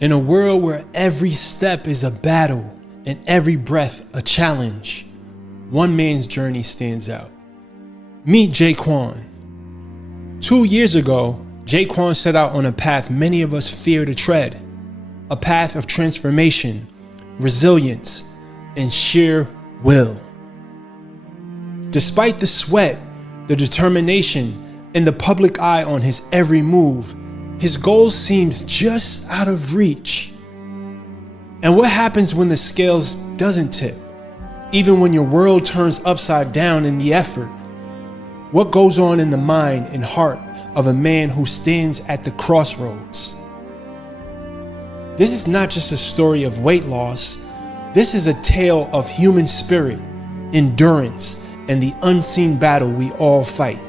In a world where every step is a battle and every breath a challenge, one man's journey stands out. Meet Jaquan. 2 years ago, Jaquan set out on a path many of us fear to tread, a path of transformation, resilience, and sheer will. Despite the sweat, the determination, and the public eye on his every move, his goal seems just out of reach. And what happens when the scales doesn't tip? Even when your world turns upside down in the effort? What goes on in the mind and heart of a man who stands at the crossroads? This is not just a story of weight loss. This is a tale of human spirit, endurance, and the unseen battle we all fight.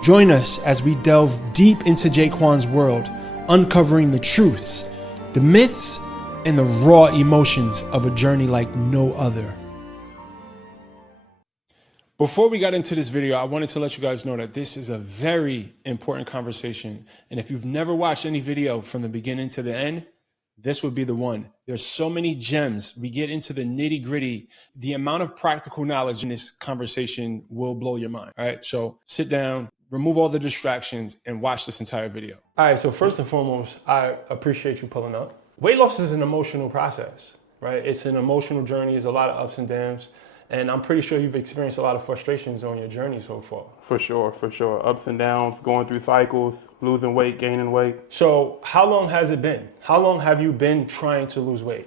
Join us as we delve deep into Jaquan's world, uncovering the truths, the myths, and the raw emotions of a journey like no other. Before we got into this video, I wanted to let you guys know that this is a very important conversation. And if you've never watched any video from the beginning to the end, this would be the one. There's so many gems. We get into the nitty gritty. The amount of practical knowledge in this conversation will blow your mind. All right, so sit down, remove all the distractions, and watch this entire video. All right, so first and foremost, I appreciate you pulling up. Weight loss is an emotional process, right? It's an emotional journey. There's a lot of ups and downs. And I'm pretty sure you've experienced a lot of frustrations on your journey so far. For sure. Ups and downs, going through cycles, losing weight, gaining weight. So how long has it been? How long have you been trying to lose weight?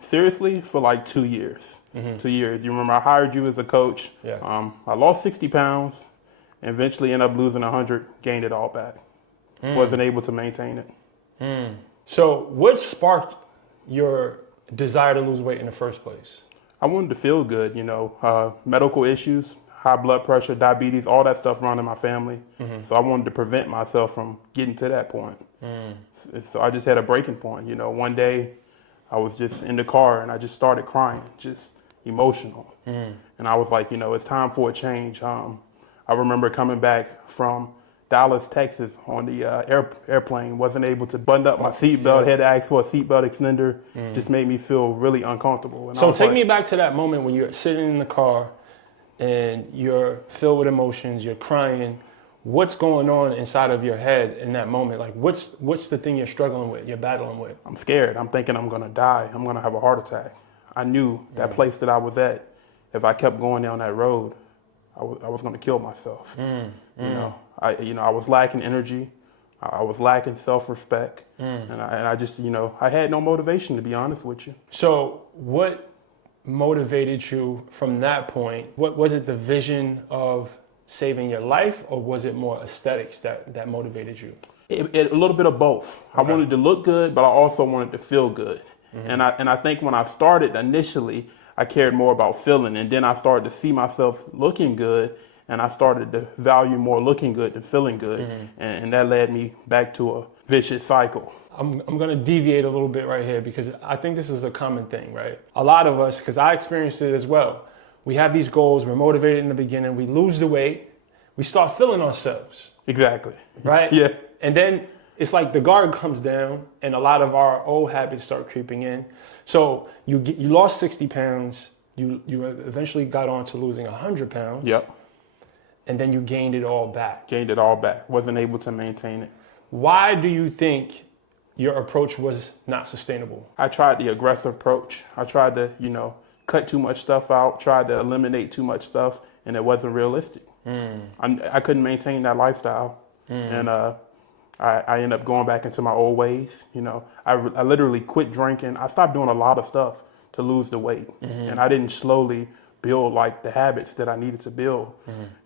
Seriously, for like 2 years. 2 years. You remember I hired you as a coach. Yeah. I lost 60 pounds, and eventually ended up losing 100, gained it all back. Wasn't able to maintain it. So what sparked your desire to lose weight in the first place? I wanted to feel good, medical issues, high blood pressure, diabetes, all that stuff run in my family. So I wanted to prevent myself from getting to that point. So I just had a breaking point. One day I was just in the car and I just started crying, just emotional. And I was like, it's time for a change. I remember coming back from Dallas, Texas on the airplane, wasn't able to button up my seatbelt, had to ask for a seatbelt extender, just made me feel really uncomfortable. And so take me back to that moment when you're sitting in the car and you're filled with emotions, you're crying. What's going on inside of your head in that moment? Like what's the thing you're struggling with, you're battling with? I'm scared. I'm thinking I'm gonna die. I'm gonna have a heart attack. I knew that place that I was at, if I kept going down that road, I was gonna kill myself. I was lacking energy. I was lacking self-respect. And I just, I had no motivation, to be honest with you. So what motivated you from that point? What was it, the vision of saving your life, or was it more aesthetics that motivated you? A little bit of both. Okay. I wanted to look good, but I also wanted to feel good. And I think when I started initially, I cared more about feeling, and then I started to see myself looking good, and I started to value more looking good than feeling good, and that led me back to a vicious cycle. I'm going to deviate a little bit right here because I think this is a common thing, right? A lot of us, because I experienced it as well, we have these goals, we're motivated in the beginning, we lose the weight, we start feeling ourselves. Exactly. Right? Yeah. And then it's like the guard comes down and a lot of our old habits start creeping in. So you lost 60 pounds, you eventually got on to losing 100 pounds. Yep. And then you gained it all back. Wasn't able to maintain it. Why do you think your approach was not sustainable? I tried the aggressive approach. I tried to, cut too much stuff out, tried to eliminate too much stuff, and it wasn't realistic. I couldn't maintain that lifestyle. And I ended up going back into my old ways. I literally quit drinking. I stopped doing a lot of stuff to lose the weight. And I didn't slowly build like the habits that I needed to build.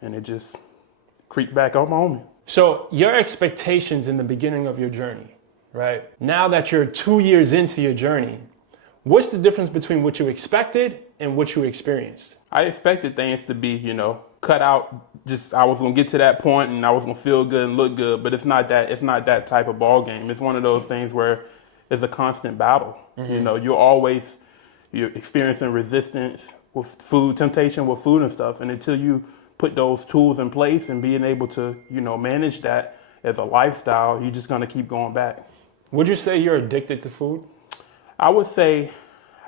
And it just creeped back up on me. So your expectations in the beginning of your journey, right? Now that you're 2 years into your journey, what's the difference between what you expected and what you experienced? I expected things to be, cut out. Just I was gonna get to that point and I was gonna feel good and look good, but it's not that type of ball game. It's one of those things where it's a constant battle. You're experiencing resistance with food, temptation with food and stuff. And until you put those tools in place and being able to, manage that as a lifestyle, you're just going to keep going back. Would you say you're addicted to food? I would say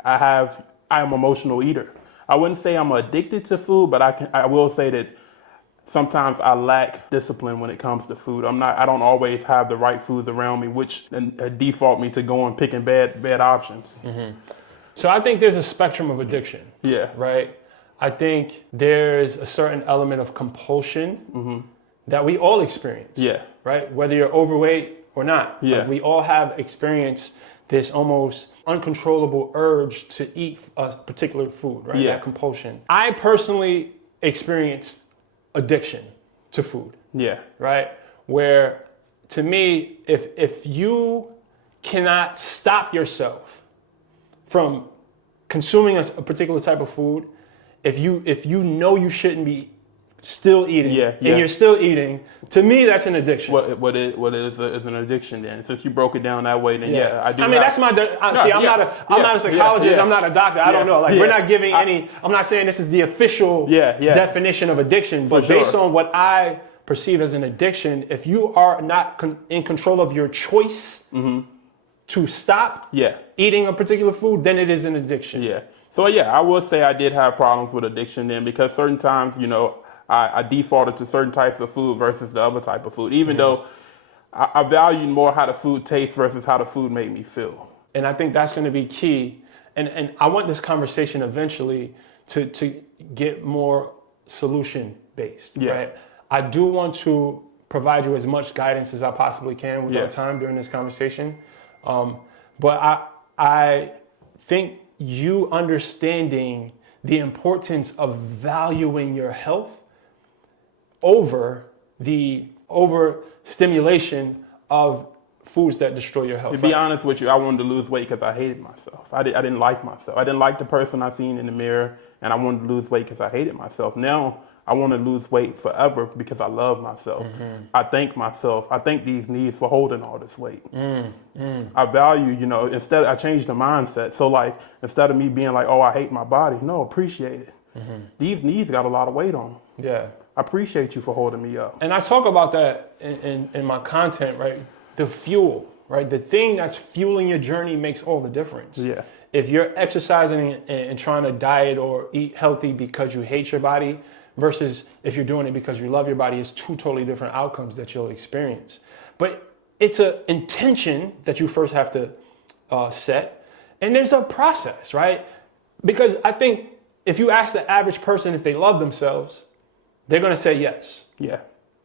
I am an emotional eater. I wouldn't say I'm addicted to food, but I will say that sometimes I lack discipline when it comes to food. I don't always have the right foods around me, which default me to going picking bad options. So I think there's a spectrum of addiction. Yeah. Right? I think there's a certain element of compulsion that we all experience. Yeah. Right? Whether you're overweight or not. Yeah. Like we all have experienced this almost uncontrollable urge to eat a particular food, right? Yeah. That compulsion. I personally experienced addiction to food. Yeah. Right? Where to me, if you cannot stop yourself from consuming a particular type of food, if you know you shouldn't be still eating, and you're still eating, to me that's an addiction. What is an addiction then? Since you broke it down that way, then I do. I mean, that's my. I'm not a psychologist. I'm not a doctor. I don't know. Like we're not giving any. I'm not saying this is the official definition of addiction, but based on what I perceive as an addiction, if you are not in control of your choice to stop eating a particular food, then it is an addiction. Yeah. So I would say I did have problems with addiction then, because certain times, I defaulted to certain types of food versus the other type of food, even though I valued more how the food tastes versus how the food made me feel. And I think that's going to be key. And I want this conversation eventually to get more solution based, right? I do want to provide you as much guidance as I possibly can with our time during this conversation. But I think you understanding the importance of valuing your health over the overstimulation of foods that destroy your health. To be honest with you, I wanted to lose weight because I hated myself. I didn't like myself. I didn't like the person I seen in the mirror, and I wanted to lose weight because I hated myself. Now I want to lose weight forever because I love myself. I thank myself. I thank these knees for holding all this weight. I value, instead I changed the mindset. So like, instead of me being like, oh, I hate my body, no, appreciate it. These knees got a lot of weight on them. Yeah. I appreciate you for holding me up. And I talk about that in my content, right? The fuel, right? The thing that's fueling your journey makes all the difference. Yeah. If you're exercising and trying to diet or eat healthy because you hate your body versus if you're doing it because you love your body, it's two totally different outcomes that you'll experience. But it's an intention that you first have to set. And there's a process, right? Because I think if you ask the average person if they love themselves, they're going to say yes. Yeah.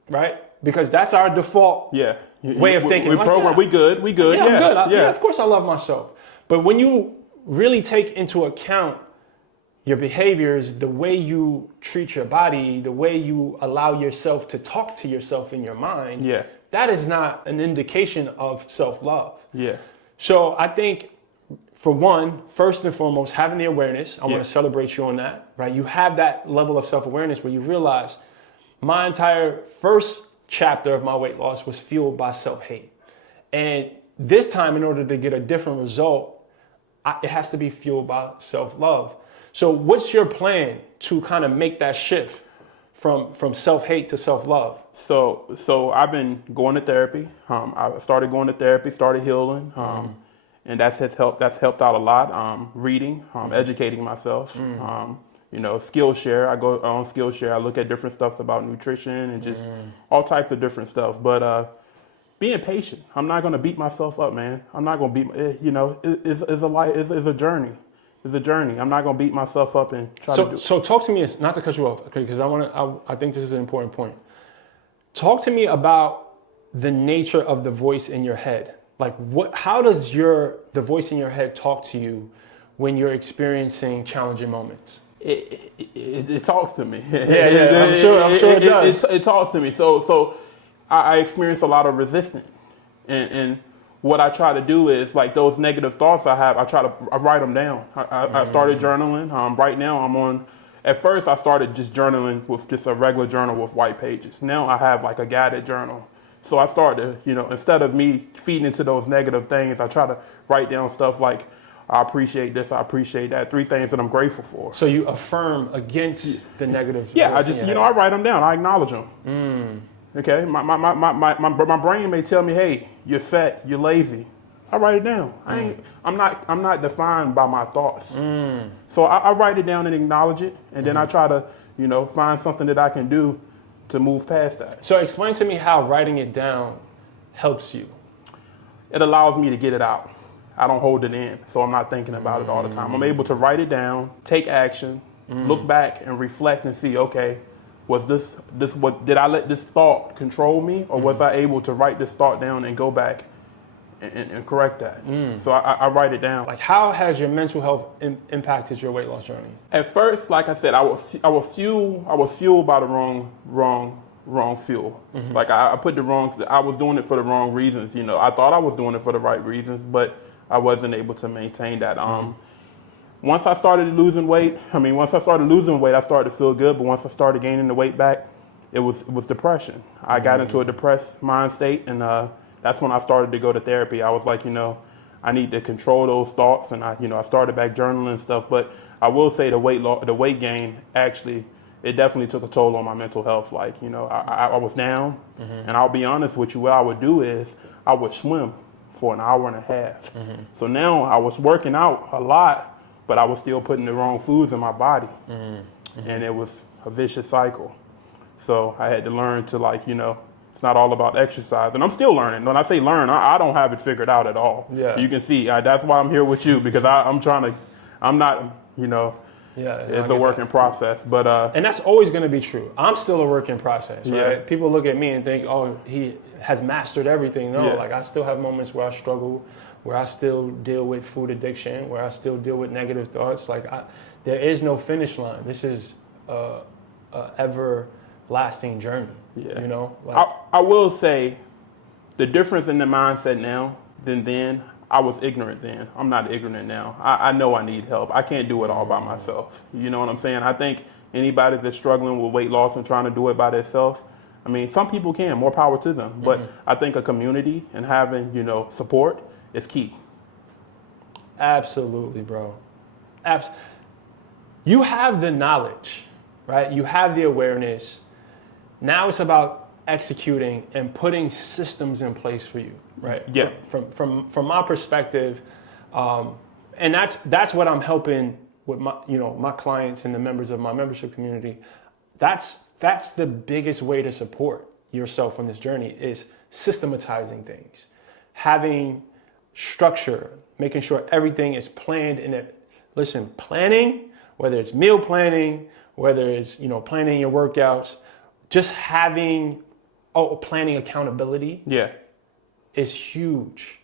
Right? Because that's our default way of thinking. We program, we good. Yeah, I'm good. Of course I love myself. But when you really take into account your behaviors, the way you treat your body, the way you allow yourself to talk to yourself in your mind, that is not an indication of self-love. Yeah. So I think, for one, first and foremost, having the awareness, I want to celebrate you on that, right? You have that level of self-awareness where you realize my entire first chapter of my weight loss was fueled by self-hate. And this time, in order to get a different result, it has to be fueled by self-love. So what's your plan to kind of make that shift from self-hate to self-love? So I've been going to therapy. I started going to therapy, started healing. And that's helped out a lot. Reading, educating myself. Skillshare. I go on Skillshare. I look at different stuff about nutrition and just all types of different stuff. But being patient. I'm not gonna beat myself up, man. I'm not gonna beat. It's a journey. It's a journey. I'm not gonna beat myself up and try to do it. So talk to me. Not to cut you off, okay? Because I think this is an important point. Talk to me about the nature of the voice in your head. Like how does the voice in your head talk to you when you're experiencing challenging moments? It talks to me. I'm sure it does. It talks to me. So I experience a lot of resistance. And what I try to do is, like, those negative thoughts I have, I write them down. I started journaling. Right now at first I started just journaling with just a regular journal with white pages. Now I have like a guided journal. So I started, instead of me feeding into those negative things, I try to write down stuff like, I appreciate this, I appreciate that, 3 things that I'm grateful for. So you affirm against the negative. Yeah, I just, I write them down, I acknowledge them. Okay, my brain may tell me, hey, you're fat, you're lazy, I write it down. I'm not defined by my thoughts. So I write it down and acknowledge it, and then I try to, find something that I can do to move past that. So explain to me how writing it down helps you. It allows me to get it out. I don't hold it in, so I'm not thinking about it all the time. I'm able to write it down, take action, look back and reflect and see, okay, was this what did I let this thought control me, or was I able to write this thought down and go back and correct that? So I write it down. Like, how has your mental health impacted your weight loss journey? At first, like I said, I was fueled by the wrong fuel. Like I put I was doing it for the wrong reasons. I thought I was doing it for the right reasons, but I wasn't able to maintain that. Once I started losing weight, I started to feel good. But once I started gaining the weight back, it was depression. I got into a depressed mind state, and that's when I started to go to therapy. I was like, I need to control those thoughts, and I started back journaling and stuff. But I will say the weight gain actually, it definitely took a toll on my mental health. Like, I was down, and I'll be honest with you, what I would do is I would swim for an hour and a half. So now I was working out a lot, but I was still putting the wrong foods in my body, and it was a vicious cycle. So I had to learn to, like, it's not all about exercise, and I'm still learning. When I say learn, I don't have it figured out at all. Yeah. You can see that's why I'm here with you, because I'm not, it's a work in process. But and that's always going to be true. I'm still a work in process, right? Yeah. People look at me and think, oh, he has mastered everything. No, Yeah. like, I still have moments where I struggle, where I still deal with food addiction, where I still deal with negative thoughts. Like, there is no finish line. This is a everlasting journey. Yeah. Like, I will say the difference in the mindset now than then. I was ignorant then. I'm not ignorant now. I know I need help. I can't do it all by myself. You know what I'm saying? I think anybody that's struggling with weight loss and trying to do it by themselves, some people can, more power to them. But I think a community and having, support is key. Absolutely, bro. You have the knowledge, right? You have the awareness. Now it's about executing and putting systems in place for you, right? Yeah. From my perspective, and that's what I'm helping with my clients and the members of my membership community. That's the biggest way to support yourself on this journey, is systematizing things, having structure, making sure everything is planned in it. Listen, planning, whether it's meal planning, whether it's planning your workouts, just having planning accountability. Yeah. Is huge.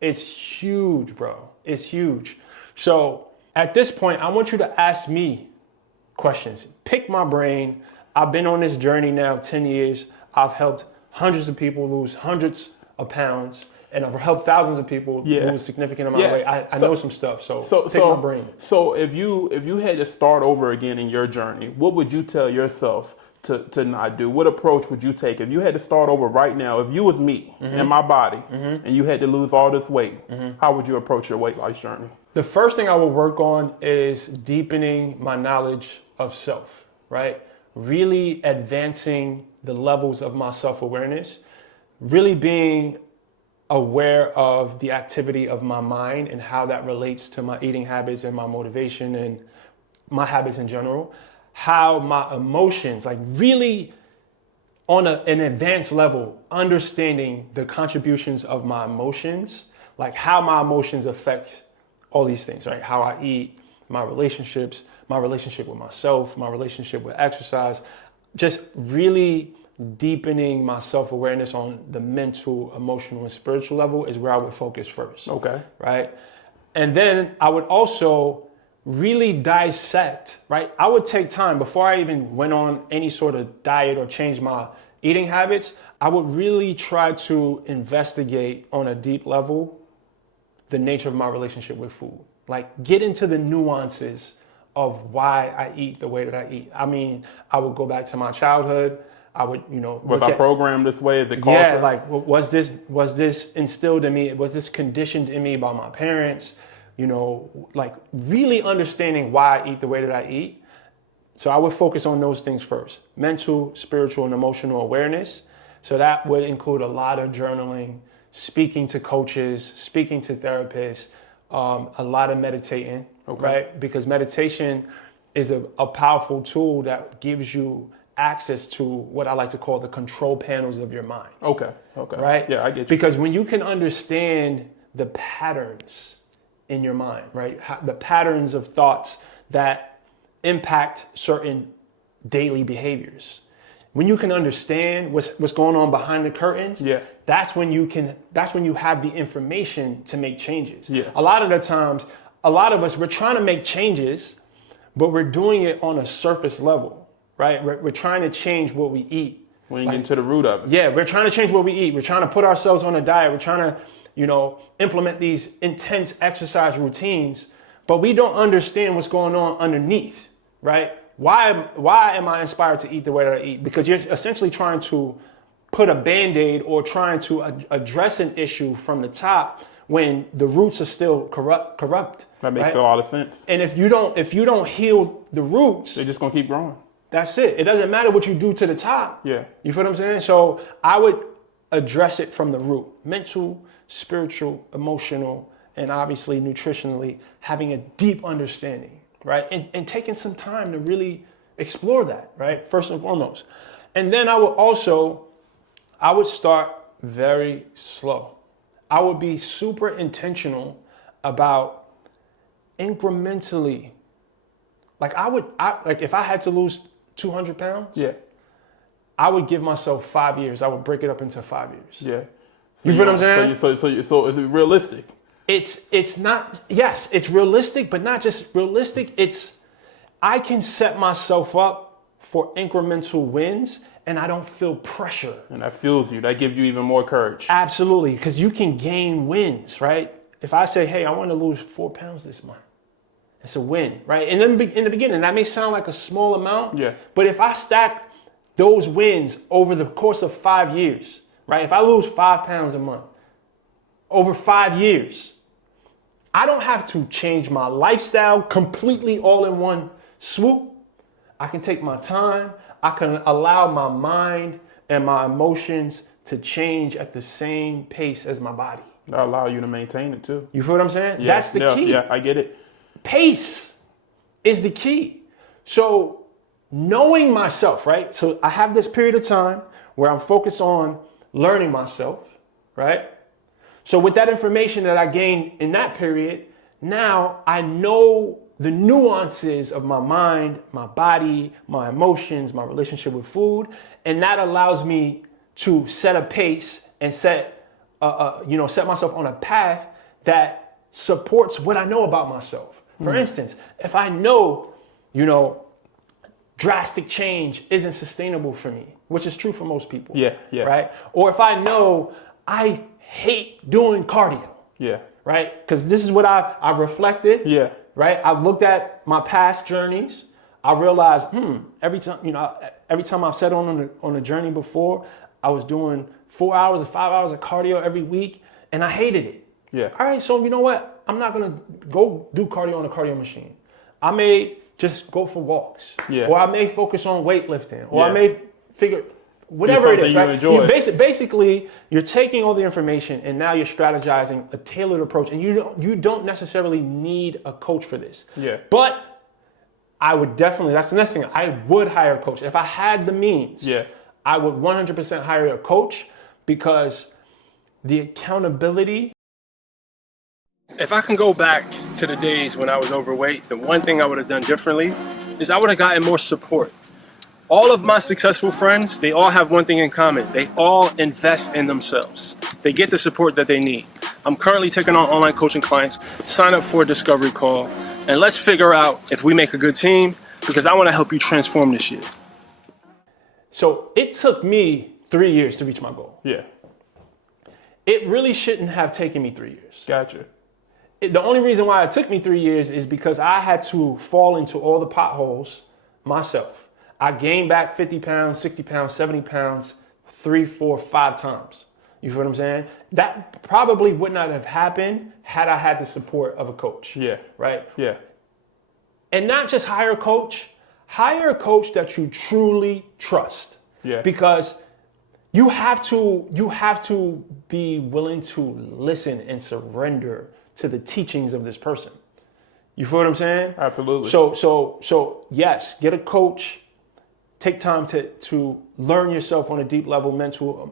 It's huge, bro. It's huge. So at this point, I want you to ask me questions. Pick my brain. I've been on this journey now 10 years. I've helped hundreds of people lose hundreds of pounds, and I've helped thousands of people lose significant amount of weight. I know some stuff, so pick my brain. So if you had to start over again in your journey, what would you tell yourself to not do? What approach would you take if you had to start over right now? If you was me in my body and you had to lose all this weight, how would you approach your weight loss journey? The first thing I would work on is deepening my knowledge of self, right? Really advancing the levels of my self-awareness, really being aware of the activity of my mind and how that relates to my eating habits and my motivation and my habits in general. How my emotions, like really on an advanced level, understanding the contributions of my emotions, like how my emotions affect all these things, right? How I eat, my relationships, my relationship with myself, my relationship with exercise, just really deepening my self-awareness on the mental, emotional, and spiritual level is where I would focus first. Okay. Right? And then I would also really dissect, right? I would take time before I even went on any sort of diet or changed my eating habits. I would really try to investigate on a deep level the nature of my relationship with food. Like, get into the nuances of why I eat the way that I eat. I would go back to my childhood. I would, was I programmed this way? Is it culture? Yeah, like, was this instilled in me? Was this conditioned in me by my parents? Like really understanding why I eat the way that I eat. So I would focus on those things first: mental, spiritual, and emotional awareness. So that would include a lot of journaling, speaking to coaches, speaking to therapists, a lot of meditating, right? Because meditation is a powerful tool that gives you access to what I like to call the control panels of your mind. Okay. Right? Yeah, I get you. Because when you can understand the patterns in your mind, right? The patterns of thoughts that impact certain daily behaviors. When you can understand what's going on behind the curtains, that's when you have the information to make changes. Yeah. A lot of the times, a lot of us, we're trying to make changes, but we're doing it on a surface level, right? We're trying to change what we eat. When you get into the root of it. Yeah, we're trying to change what we eat. We're trying to put ourselves on a diet. We're trying to, implement these intense exercise routines, but we don't understand what's going on underneath, right? Why am I inspired to eat the way that I eat? Because you're essentially trying to put a Band-Aid or trying to address an issue from the top when the roots are still corrupt. That makes a lot of sense. And if you don't heal the roots, they're just gonna keep growing. That's it. It doesn't matter what you do to the top. Yeah. You feel what I'm saying? So I would address it from the root: mental, spiritual, emotional, and obviously nutritionally, having a deep understanding. Right? And taking some time to really explore that, right? First and foremost. And then I would start very slow. I would be super intentional about incrementally. Like if I had to lose 200 pounds, I would give myself 5 years. I would break it up into 5 years. Yeah. You feel what I'm saying? So is it realistic? It's not, yes, it's realistic, but not just realistic. I can set myself up for incremental wins and I don't feel pressure. And that fuels you. That gives you even more courage. Absolutely, because you can gain wins, right? If I say, hey, I want to lose 4 pounds this month, it's a win, right? And then in the beginning, that may sound like a small amount, but if I stack those wins over the course of 5 years, right? If I lose 5 pounds a month over 5 years, I don't have to change my lifestyle completely all in one swoop. I can take my time. I can allow my mind and my emotions to change at the same pace as my body. That'll allow you to maintain it too. You feel what I'm saying? Yeah, that's the key. Yeah, I get it. Pace is the key. So knowing myself, right? So I have this period of time where I'm focused on learning myself, right? So with that information that I gained in that period, now I know the nuances of my mind, my body, my emotions, my relationship with food, and that allows me to set a pace and set myself on a path that supports what I know about myself. For instance, if I know, drastic change isn't sustainable for me, which is true for most people. Yeah. Right? Or if I know I hate doing cardio. Yeah. Right? Because this is what I've reflected. Yeah. Right? I've looked at my past journeys. I realized, every time I've set on a journey before, I was doing 4 hours or 5 hours of cardio every week, and I hated it. Yeah. All right, so you know what? I'm not gonna go do cardio on a cardio machine. I may just go for walks. Yeah. Or I may focus on weightlifting. Or I may figure whatever it is, you right? enjoy. Basically, you're taking all the information and now you're strategizing a tailored approach, and you don't necessarily need a coach for this. Yeah. But I would definitely, that's the next thing, I would hire a coach. If I had the means, I would 100% hire a coach, because the accountability. If I can go back to the days when I was overweight, the one thing I would have done differently is I would have gotten more support. All of my successful friends, they all have one thing in common. They all invest in themselves. They get the support that they need. I'm currently taking on online coaching clients. Sign up for a discovery call, and let's figure out if we make a good team, because I want to help you transform this year. So it took me 3 years to reach my goal. Yeah. It really shouldn't have taken me 3 years. Gotcha. The only reason why it took me 3 years is because I had to fall into all the potholes myself. I gained back 50 pounds, 60 pounds, 70 pounds, 3, 4, 5 times. You feel what I'm saying? That probably would not have happened had I had the support of a coach. Yeah. Right? Yeah. And not just hire a coach that you truly trust. Yeah. Because you have to be willing to listen and surrender to the teachings of this person. You feel what I'm saying? Absolutely. So yes, get a coach. Take time to learn yourself on a deep level,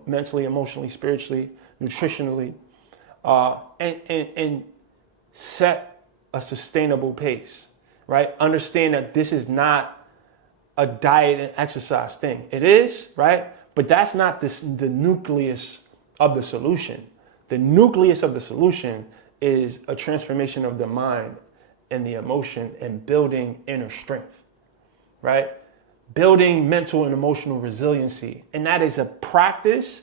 mentally, emotionally, spiritually, nutritionally, and set a sustainable pace, right? Understand that this is not a diet and exercise thing. It is, right? But that's not the nucleus of the solution. The nucleus of the solution is a transformation of the mind and the emotion and building inner strength, right? Building mental and emotional resiliency. And that is a practice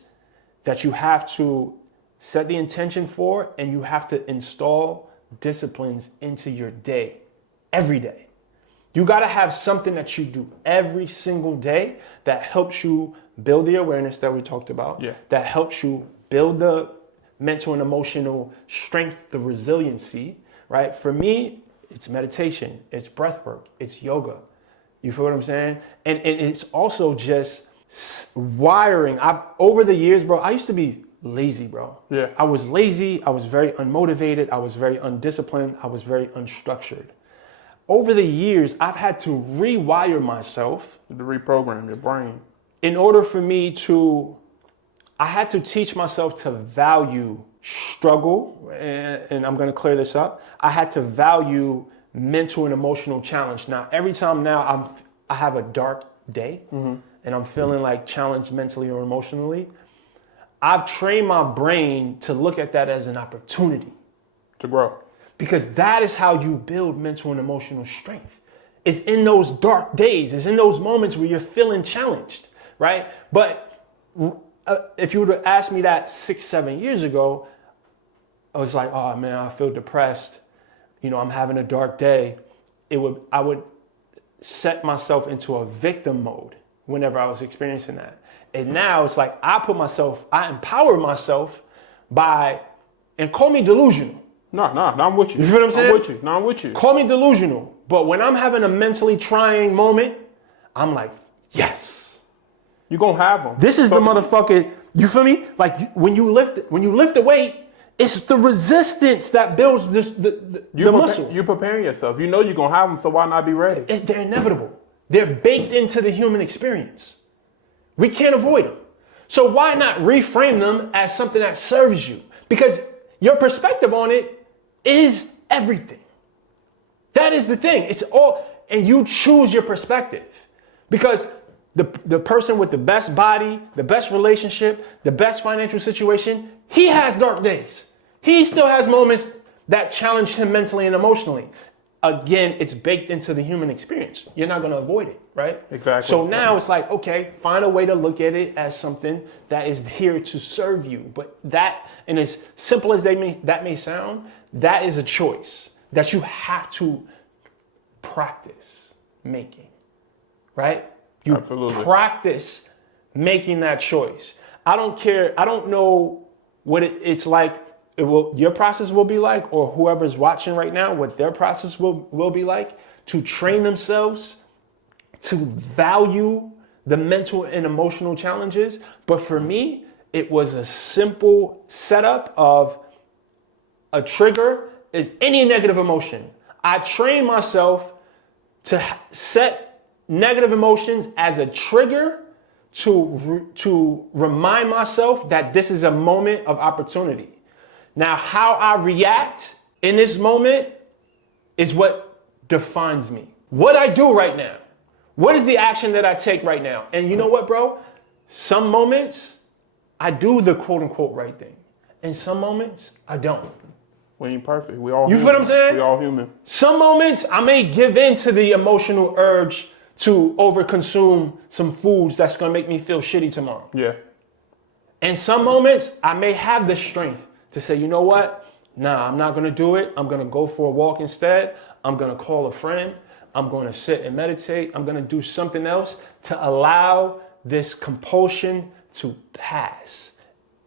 that you have to set the intention for, and you have to install disciplines into your day, every day. You got to have something that you do every single day that helps you build the awareness that we talked about, that helps you build the mental and emotional strength, the resiliency, right? For me, it's meditation, it's breath work, it's yoga. You feel what I'm saying? And it's also just wiring. Over the years, bro, I used to be lazy, bro. Yeah. I was lazy. I was very unmotivated. I was very undisciplined. I was very unstructured. Over the years, I've had to rewire myself. To reprogram your brain. In order for me I had to teach myself to value struggle, and I'm going to clear this up. I had to value mental and emotional challenge. Now, every time now I have a dark day and I'm feeling like challenged mentally or emotionally, I've trained my brain to look at that as an opportunity to grow. Because that is how you build mental and emotional strength. It's in those dark days. It's in those moments where you're feeling challenged, right? But if you would have asked me that 6-7 years ago, I was like, oh man, I feel depressed. You know, I'm having a dark day. I would set myself into a victim mode whenever I was experiencing that. And now it's like I empower myself and call me delusional. No, I'm with you. You feel what I'm saying? I'm with you. Call me delusional. But when I'm having a mentally trying moment, I'm like, yes. You're going to have them. This is the motherfucker, you feel me? Like when you lift the weight, it's the resistance that builds the muscle. You're preparing yourself. You know you're going to have them, so why not be ready? They're inevitable. They're baked into the human experience. We can't avoid them. So why not reframe them as something that serves you? Because your perspective on it is everything. That is the thing. It's all, and you choose your perspective. Because the person with the best body, the best relationship, the best financial situation, he has dark days. He still has moments that challenge him mentally and emotionally. Again, it's baked into the human experience. You're not going to avoid it, right? Exactly. So now it's like, okay, find a way to look at it as something that is here to serve you. But that, and as simple as that may sound, that is a choice that you have to practice making, right? You Absolutely. practice making that choice. I don't care. I don't know what it's like. Your process will be like, or whoever's watching right now, what their process will be like to train themselves to value the mental and emotional challenges. But for me, it was a simple setup of a trigger is any negative emotion. I trained myself to set negative emotions as a trigger to remind myself that this is a moment of opportunity. Now, how I react in this moment is what defines me. What I do right now. What is the action that I take right now? And you know what, bro? Some moments I do the quote unquote right thing. And some moments I don't. We ain't perfect. We all You human. feel what I'm saying? We all human. Some moments I may give in to the emotional urge to overconsume some foods that's going to make me feel shitty tomorrow. Yeah. And some moments I may have the strength to say, you know what? Nah, I'm not going to do it. I'm going to go for a walk instead. I'm going to call a friend. I'm going to sit and meditate. I'm going to do something else to allow this compulsion to pass.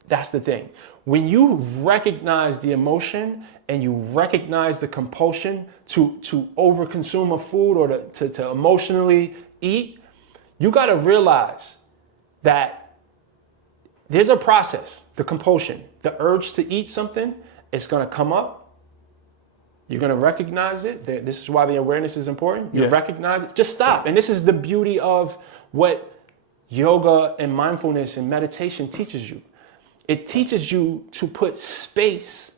That's the thing. When you recognize the emotion and you recognize the compulsion to overconsume a food or to emotionally eat, you got to realize that there's a process, the compulsion, the urge to eat something, it's going to come up. You're going to recognize it. This is why the awareness is important. You recognize it. Just stop. And this is the beauty of what yoga and mindfulness and meditation teaches you. It teaches you to put space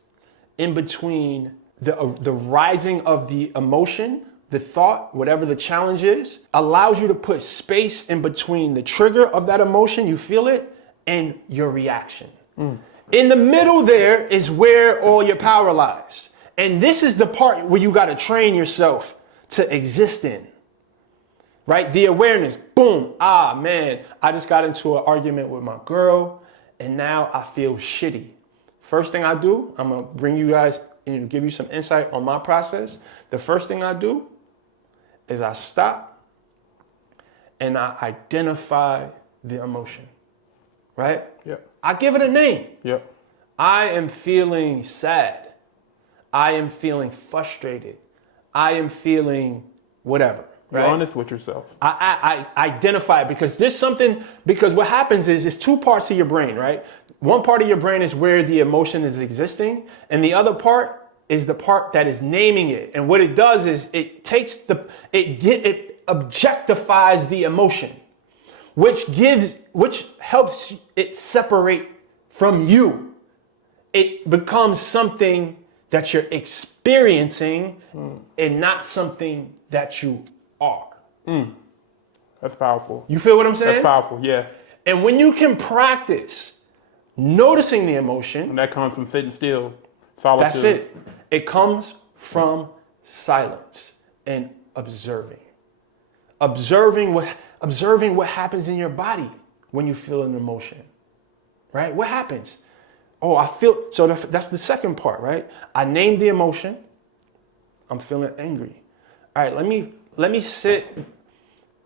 in between the rising of the emotion, the thought, whatever the challenge is, allows you to put space in between the trigger of that emotion, you feel it, and your reaction. In the middle there is where all your power lies. And this is the part where you got to train yourself to exist in, right? The awareness, boom, man, I just got into an argument with my girl and now I feel shitty. First thing I do, I'm going to bring you guys and give you some insight on my process. The first thing I do is I stop and I identify the emotion, right? Yep. I give it a name. Yep. I am feeling sad. I am feeling frustrated. I am feeling whatever. Right? You're honest with yourself. I identify it because there's something, because what happens is there's two parts of your brain, right? One part of your brain is where the emotion is existing, and the other part is the part that is naming it. And what it does is it takes it objectifies the emotion, which helps it separate from you. It becomes something that you're experiencing and not something that you are. That's powerful. You feel what I'm saying? That's powerful, yeah. And when you can practice noticing the emotion, And that comes from sitting still, solitude. that's it. It comes from silence and observing. Observing what happens in your body when you feel an emotion, right? What happens? Oh, I feel, so that's the second part, right? I named the emotion. I'm feeling angry. All right, let me sit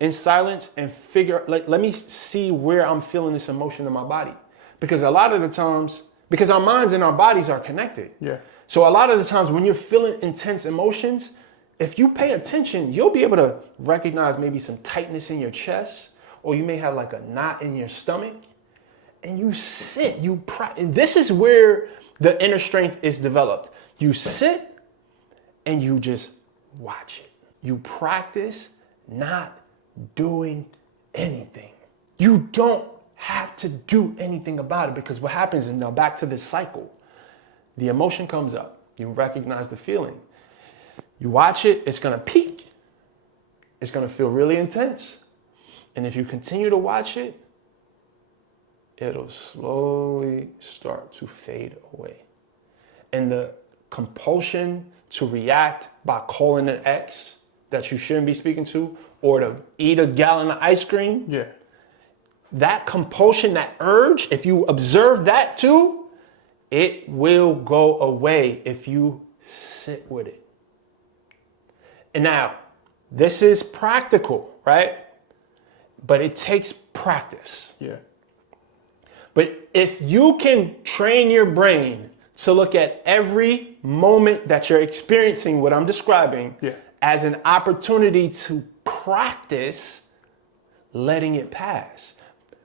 in silence and let me see where I'm feeling this emotion in my body. Because a lot of the times, because our minds and our bodies are connected. Yeah. So a lot of the times when you're feeling intense emotions, if you pay attention, you'll be able to recognize maybe some tightness in your chest, or you may have like a knot in your stomach. And you sit, and this is where the inner strength is developed. You sit and you just watch it. You practice not doing anything. You don't have to do anything about it, because what happens, and now back to this cycle, the emotion comes up. You recognize the feeling. You watch it, it's gonna peak. It's gonna feel really intense. And if you continue to watch it, it'll slowly start to fade away. And the compulsion to react by calling an ex that you shouldn't be speaking to, or to eat a gallon of ice cream, Yeah. that compulsion, that urge, if you observe that too, it will go away if you sit with it. And now, this is practical, right? But it takes practice. Yeah. But if you can train your brain to look at every moment that you're experiencing what I'm describing as an opportunity to practice letting it pass,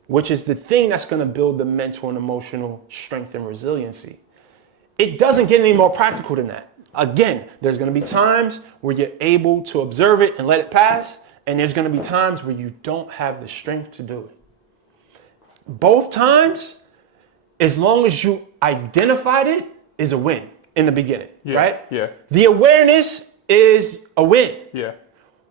which is the thing that's going to build the mental and emotional strength and resiliency. It doesn't get any more practical than that. Again, there's going to be times where you're able to observe it and let it pass, and there's going to be times where you don't have the strength to do it. Both times, as long as you identified it, is a win in the beginning, right? Yeah. The awareness is a win. Yeah.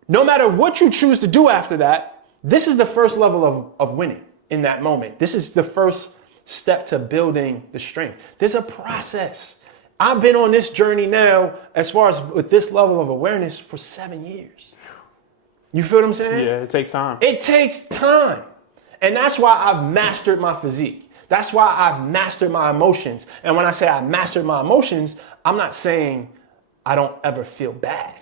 No matter what you choose to do after that, this is the first level of winning in that moment. This is the first step to building the strength. There's a process. I've been on this journey now, as far as with this level of awareness, for 7 years. You feel what I'm saying? Yeah, it takes time. It takes time. And that's why I've mastered my physique. That's why I've mastered my emotions. And when I say I mastered my emotions, I'm not saying I don't ever feel bad.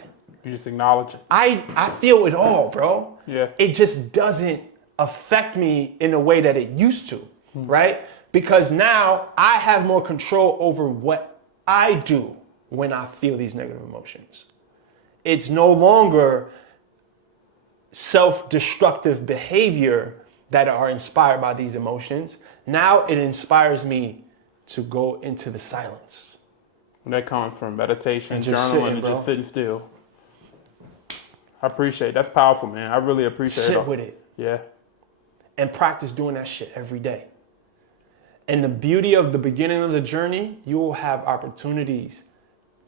You just acknowledge it. I feel it all, bro. Yeah. It just doesn't affect me in a way that it used to, right? Because now I have more control over what I do when I feel these negative emotions. It's no longer self-destructive behavior that are inspired by these emotions. Now it inspires me to go into the silence. And that comes from meditation, And just journaling, sitting, and bro. just sitting still. I appreciate it. That's powerful, man. I really appreciate it. Sit with it Yeah. and practice doing that shit every day. And the beauty of the beginning of the journey, you will have opportunities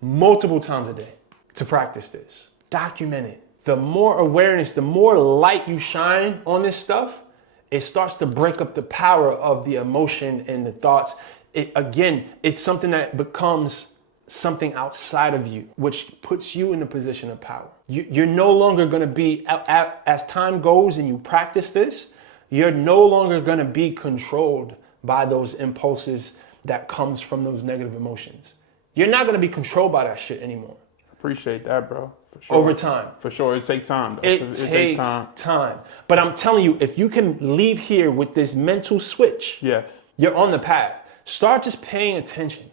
multiple times a day to practice this. Document it. The more awareness, the more light you shine on this stuff, it starts to break up the power of the emotion and the thoughts. It's something that becomes something outside of you, which puts you in a position of power. You're no longer going to be, as time goes and you practice this, you're no longer going to be controlled by those impulses that comes from those negative emotions. You're not going to be controlled by that shit anymore. Appreciate that, bro. For sure. Over time. For sure. It takes time, though. It takes time. But I'm telling you, if you can leave here with this mental switch, Yes. you're on the path. Start just paying attention.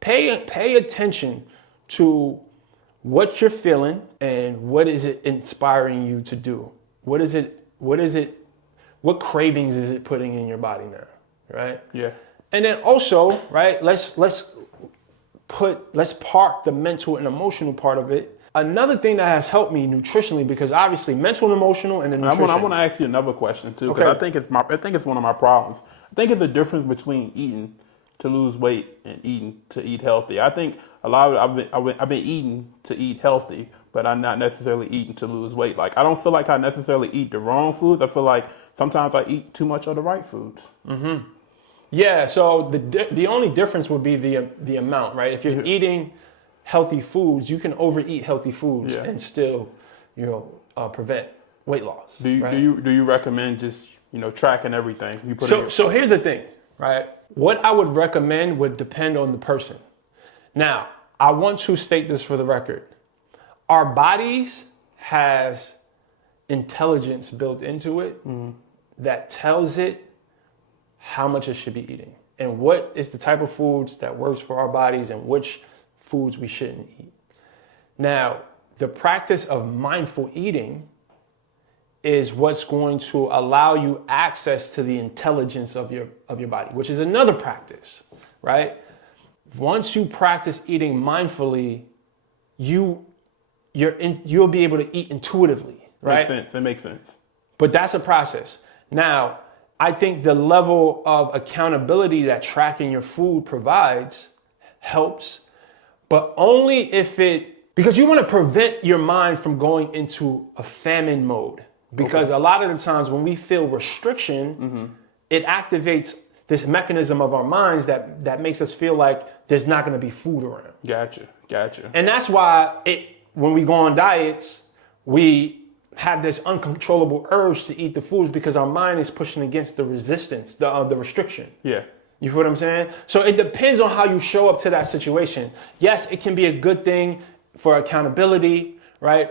Pay attention to what you're feeling and what is it inspiring you to do. What cravings is it putting in your body now, right? Yeah. And then also, right, let's park the mental and emotional part of it. Another thing that has helped me nutritionally, because obviously mental and emotional and the nutrition. I want to ask you another question too, because Okay. I think it's one of my problems. I think it's the difference between eating to lose weight and eating to eat healthy. I think a lot of it, I've been eating to eat healthy, but I'm not necessarily eating to lose weight. Like, I don't feel like I necessarily eat the wrong foods. I feel like sometimes I eat too much of the right foods. Mm-hmm. Yeah, so the only difference would be the amount, right? If you're eating healthy foods, you can overeat healthy foods and still, prevent weight loss. Do you recommend just tracking everything you put in? So here's the thing, right? What I would recommend would depend on the person. Now, I want to state this for the record. Our bodies has intelligence built into it that tells it how much it should be eating and what is the type of foods that works for our bodies and which foods we shouldn't eat. Now, the practice of mindful eating is what's going to allow you access to the intelligence of your body, which is another practice, right? Once you practice eating mindfully, you'll be able to eat intuitively, right? Makes sense. It makes sense. But that's a process. Now, I think the level of accountability that tracking your food provides helps, but only because you want to prevent your mind from going into a famine mode. Because a lot of the times when we feel restriction, it activates this mechanism of our minds that makes us feel like there's not going to be food around. Gotcha. And that's why when we go on diets, we have this uncontrollable urge to eat the foods because our mind is pushing against the resistance, the restriction. Yeah. You feel what I'm saying? So it depends on how you show up to that situation. Yes, it can be a good thing for accountability, right?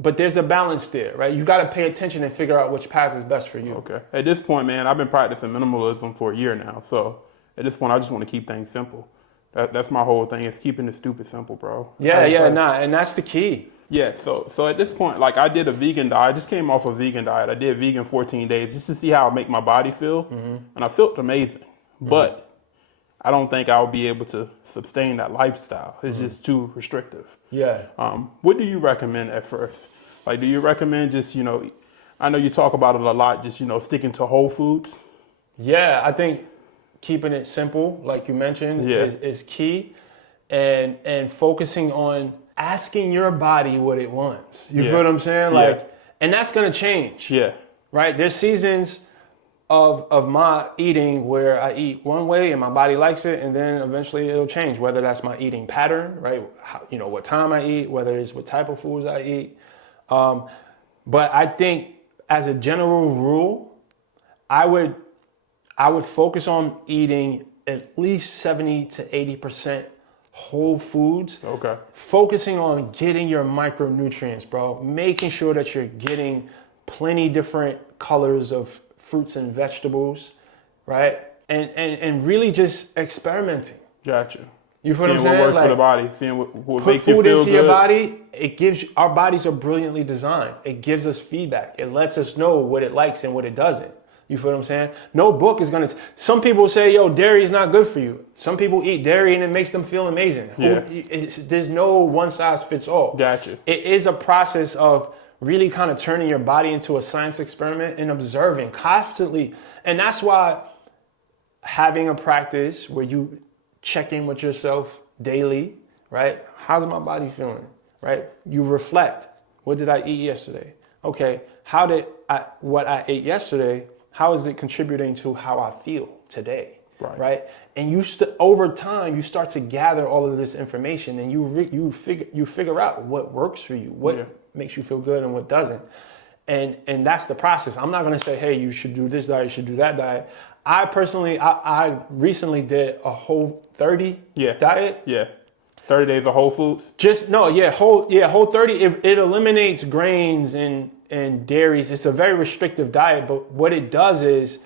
But there's a balance there, right? You got to pay attention and figure out which path is best for you. Okay. At this point, man, I've been practicing minimalism for a year now. So at this point, I just want to keep things simple. That's my whole thing, is keeping it stupid simple, bro. And that's the key. Yeah, so at this point, like, I did a vegan diet. I just came off a vegan diet. I did vegan 14 days just to see how it make my body feel. And I felt amazing. But I don't think I'll be able to sustain that lifestyle. It's just too restrictive. Yeah. What do you recommend at first? Like, do you recommend just, I know you talk about it a lot, just, sticking to whole foods? Yeah, I think keeping it simple, like you mentioned, is key. And focusing on asking your body what it wants. You feel what I'm saying? Like, and that's going to change. Yeah. Right? There's seasons of my eating where I eat one way and my body likes it, and then eventually it'll change, whether that's my eating pattern, right? What time I eat, whether it's what type of foods I eat. But I think as a general rule, I would focus on eating at least 70 to 80% whole foods. Okay. Focusing on getting your micronutrients, bro. Making sure that you're getting plenty different colors of fruits and vegetables, right? And really just experimenting. Gotcha. You feel what I'm saying? Seeing what works for the body, seeing what makes you feel good. Put food into your body. Our bodies are brilliantly designed. It gives us feedback. It lets us know what it likes and what it doesn't. You feel what I'm saying? No book is gonna. Some people say, "Yo, dairy is not good for you." Some people eat dairy and it makes them feel amazing. Yeah. There's no one size fits all. Gotcha. It is a process of really kind of turning your body into a science experiment and observing constantly, and that's why having a practice where you check in with yourself daily, right? How's my body feeling, right? You reflect. What did I eat yesterday? Okay, what I ate yesterday, how is it contributing to how I feel today, right? And over time, you start to gather all of this information, and you figure out what works for you, what makes you feel good, and what doesn't. And that's the process. I'm not gonna say, hey, you should do this diet, you should do that diet. I personally, I recently did a Whole 30 diet. Yeah. 30 days of whole foods? Whole 30. It eliminates grains and dairies. It's a very restrictive diet, but what it does is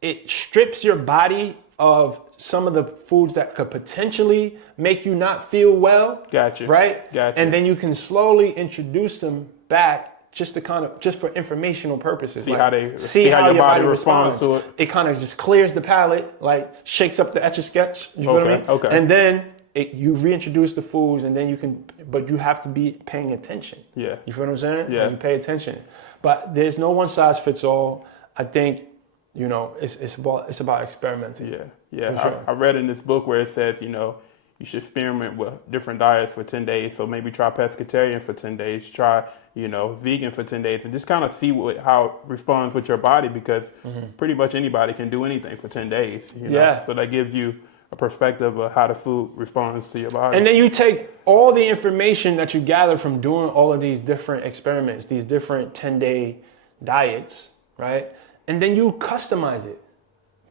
it strips your body of some of the foods that could potentially make you not feel well. Gotcha. Right? Gotcha. And then you can slowly introduce them back just for informational purposes. See how your body responds to it. It kind of just clears the palate, like shakes up the Etch-a-Sketch. You feel what I mean? Okay. And then you reintroduce the foods, and then but you have to be paying attention. Yeah. You feel what I'm saying? Yeah. And you pay attention. But there's no one size fits all. I think, it's about experimenting. Yeah. Sure. I read in this book where it says, you should experiment with different diets for 10 days. So maybe try pescatarian for 10 days, try, vegan for 10 days, and just kind of see how it responds with your body, because pretty much anybody can do anything for 10 days. So that gives you a perspective of how the food responds to your body. And then you take all the information that you gather from doing all of these different experiments, these different 10-day diets, right? And then you customize it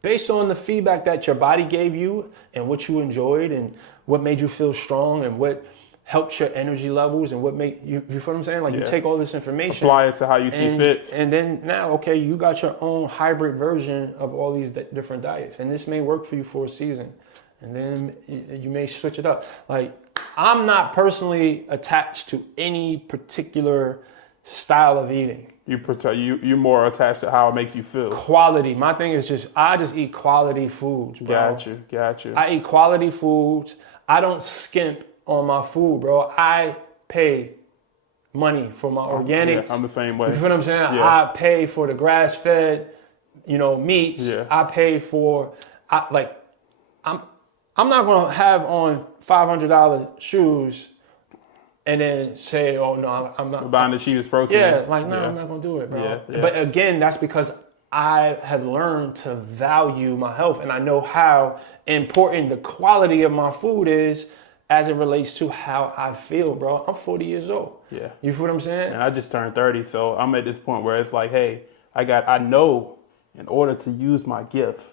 based on the feedback that your body gave you and what you enjoyed and what made you feel strong and what helps your energy levels and what make you feel what I'm saying? Like you take all this information, apply it to how you see fit. And then now, okay, you got your own hybrid version of all these different diets. And this may work for you for a season. And then you may switch it up. Like, I'm not personally attached to any particular style of eating. You're more attached to how it makes you feel. Quality. My thing is I just eat quality foods, bro. Gotcha. I eat quality foods. I don't skimp on my food, bro. I pay money for my organic. Yeah, I'm the same way. You feel what I'm saying? Yeah. I pay for the grass-fed, meats. Yeah. I pay for, I'm not gonna have on $500 shoes and then say, oh no, I'm not. We're buying the cheapest protein. I'm not gonna do it, bro. Yeah. But again, that's because I have learned to value my health, and I know how important the quality of my food is as it relates to how I feel, bro. I'm 40 years old. Yeah. You feel what I'm saying? And I just turned 30, so I'm at this point where it's like, hey, I know in order to use my gift,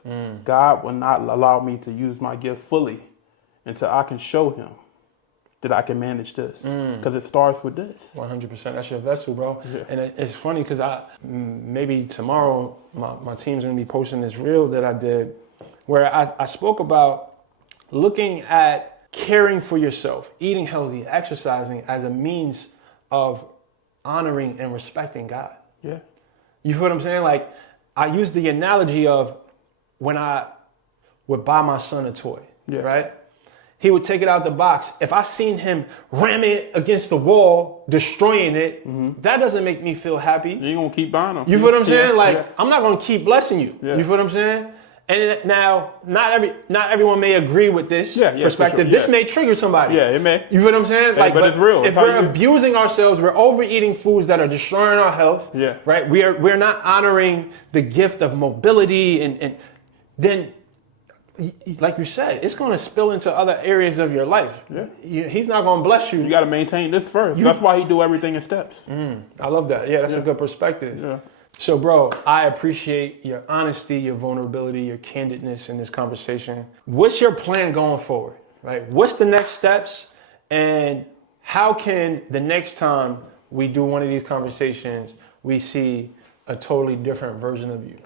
God will not allow me to use my gift fully until I can show him that I can manage this. Because it starts with this. 100%. That's your vessel, bro. Yeah. And it's funny because maybe tomorrow my team's going to be posting this reel that I did where I spoke about looking at caring for yourself, eating healthy, exercising as a means of honoring and respecting God. Yeah. You feel what I'm saying? Like, I use the analogy of when I would buy my son a toy, right? He would take it out the box. If I seen him ram it against the wall, destroying it, that doesn't make me feel happy. You ain't gonna keep buying them. You feel what I'm saying? I'm not gonna keep blessing you. Yeah. You feel what I'm saying? And now, not everyone may agree with this perspective. Sure. This may trigger somebody. Yeah, it may. You feel what I'm saying? Hey, but it's real. If we're abusing ourselves, we're overeating foods that are destroying our health. Yeah. Right? We're not honoring the gift of mobility, and then, like you said, it's going to spill into other areas of your life. Yeah. He's not going to bless you. You got to maintain this first. That's why he do everything in steps. I love that. Yeah, that's a good perspective. Yeah. So, bro, I appreciate your honesty, your vulnerability, your candidness in this conversation. What's your plan going forward? Right? What's the next steps? And how can the next time we do one of these conversations, we see a totally different version of you?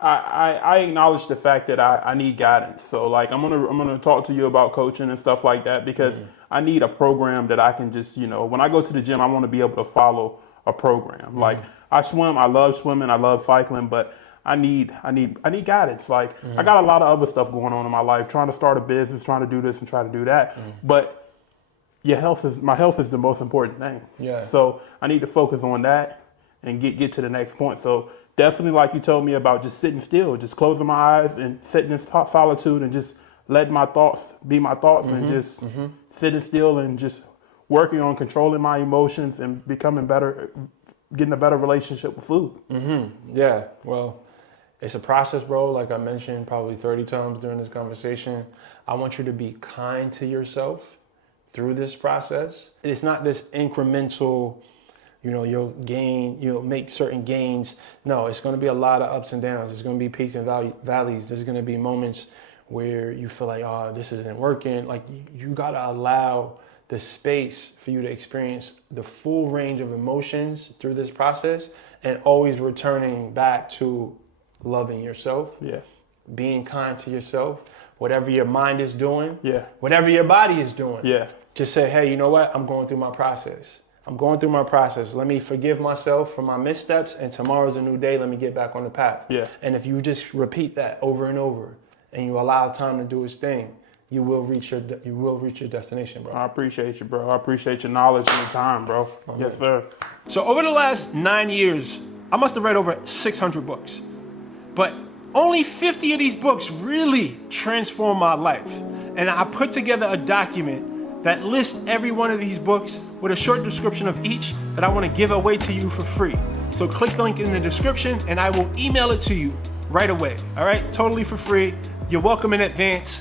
I acknowledge the fact that I need guidance. So like I'm gonna talk to you about coaching and stuff like that because I need a program that I can just, when I go to the gym, I want to be able to follow a program. Like I swim, I love swimming, I love cycling, but I need guidance. Like I got a lot of other stuff going on in my life, trying to start a business, trying to do this and try to do that. But my health is the most important thing. Yeah. So I need to focus on that and get to the next point. So definitely, like you told me about, just sitting still, just closing my eyes and sitting in solitude and just letting my thoughts be my thoughts and just sitting still and just working on controlling my emotions and becoming better, getting a better relationship with food. Yeah, well, it's a process, bro. Like I mentioned probably 30 times during this conversation. I want you to be kind to yourself through this process. It's not this incremental, you'll make certain gains. No, it's going to be a lot of ups and downs. There's going to be peaks and valleys. There's going to be moments where you feel like, oh, this isn't working. Like you got to allow the space for you to experience the full range of emotions through this process, and always returning back to loving yourself, being kind to yourself, whatever your mind is doing, whatever your body is doing. Just say, hey, you know what? I'm going through my process. Let me forgive myself for my missteps, and tomorrow's a new day. Let me get back on the path. And if you just repeat that over and over and you allow time to do its thing, you will reach your destination, bro. I appreciate you, bro. I appreciate your knowledge and your time, bro. Yes, sir. So over the last 9 years, I must have read over 600 books, but only 50 of these books really transformed my life. And I put together a document that lists every one of these books with a short description of each that I want to give away to you for free. So click the link in the description and I will email it to you right away. All right, totally for free. You're welcome in advance.